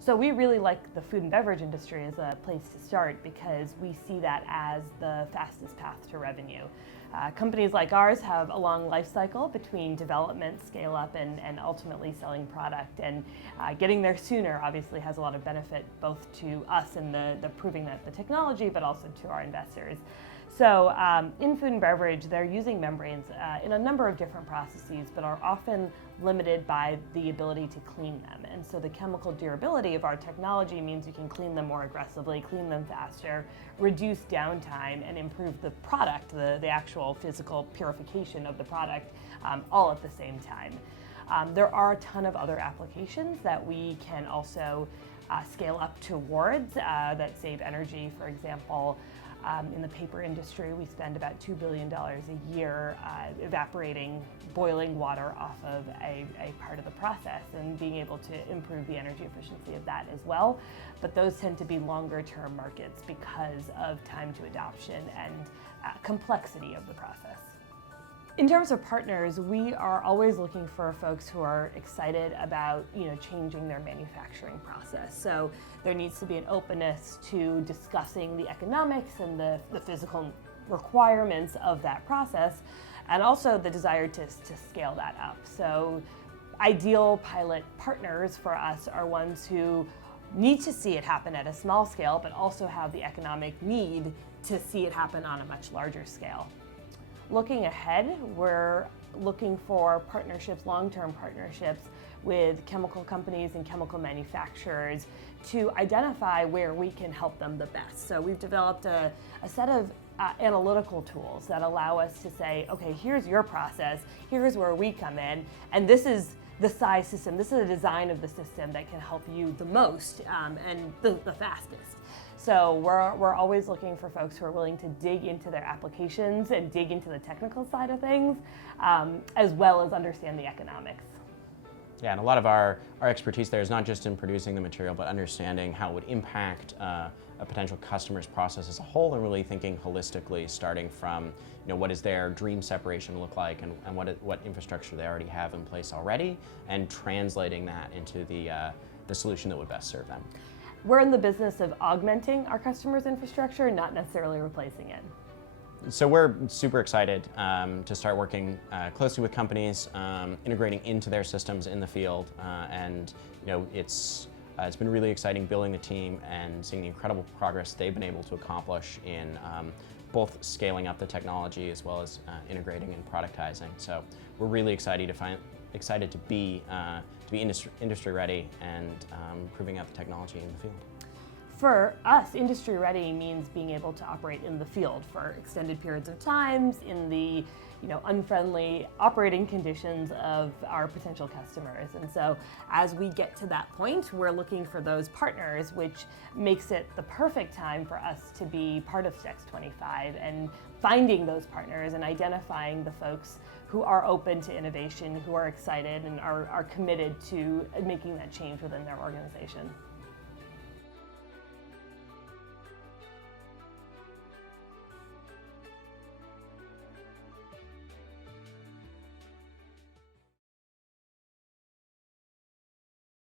So we really like the food and beverage industry as a place to start because we see that as the fastest path to revenue. Companies like ours have a long life cycle between development, scale up, and ultimately selling product. And getting there sooner obviously has a lot of benefit both to us in the proving that the technology, but also to our investors. So in food and beverage, they're using membranes in a number of different processes, but are often limited by the ability to clean them. And so the chemical durability of our technology means you can clean them more aggressively, clean them faster, reduce downtime, and improve the product, the actual physical purification of the product, all at the same time. There are a ton of other applications that we can also scale up towards that save energy. For example, in the paper industry, we spend about $2 billion a year evaporating boiling water off of a part of the process and being able to improve the energy efficiency of that as well. But those tend to be longer term markets because of time to adoption and complexity of the process. In terms of partners, we are always looking for folks who are excited about changing their manufacturing process. So there needs to be an openness to discussing the economics and the physical requirements of that process, and also the desire to scale that up. So ideal pilot partners for us are ones who need to see it happen at a small scale, but also have the economic need to see it happen on a much larger scale. Looking ahead, we're looking for partnerships, long-term partnerships with chemical companies and chemical manufacturers to identify where we can help them the best. So we've developed a set of analytical tools that allow us to say, okay, here's your process, here's where we come in, and this is the size system, this is the design of the system that can help you the most and the fastest. So we're always looking for folks who are willing to dig into their applications and dig into the technical side of things, as well as understand the economics. Yeah, and a lot of our expertise there is not just in producing the material, but understanding how it would impact a potential customer's process as a whole, and really thinking holistically, starting from what does their dream separation look like, and what infrastructure they already have in place already, and translating that into the solution that would best serve them. We're in the business of augmenting our customers' infrastructure, not necessarily replacing it. So we're super excited to start working closely with companies, integrating into their systems in the field, and it's been really exciting building the team and seeing the incredible progress they've been able to accomplish in both scaling up the technology as well as integrating and productizing. So we're really excited to be industry ready and proving out the technology in the field. For us, industry ready means being able to operate in the field for extended periods of times in the unfriendly operating conditions of our potential customers. And so as we get to that point, we're looking for those partners, which makes it the perfect time for us to be part of STEX 25 and finding those partners and identifying the folks who are open to innovation, who are excited and are committed to making that change within their organization.